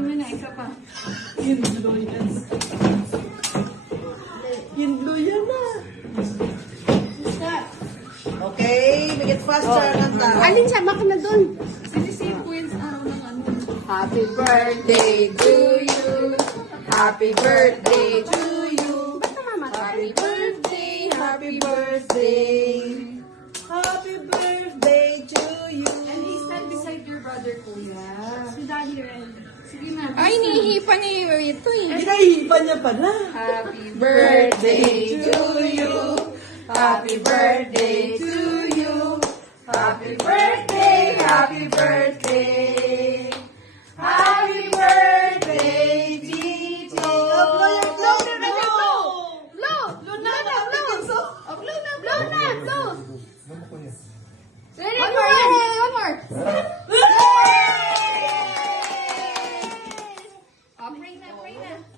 mo na, isa pa. Yung blue yan. Yung blue yan na. Okay, make it faster. Kanta. Alin siya, baka na dun. Sinisave ko yun sa araw ng ano. Happy birthday to you. Happy birthday to you. Ba't namamatay? Happy birthday, happy birthday. Happy birthday to you. And he stand beside your brother, kuya. Si Daddy Red. Sige na. Ay, nihihipan niyo ito eh. Hinahipan niya pala. Happy Birthday to you. Happy birthday to you. Happy birthday, happy birthday. Happy birthday, Tito. Blow na, blow na, blow. Blow! Blow na! Blow! Oh, blow na! Blow na! Blow! Ready? One more! One more!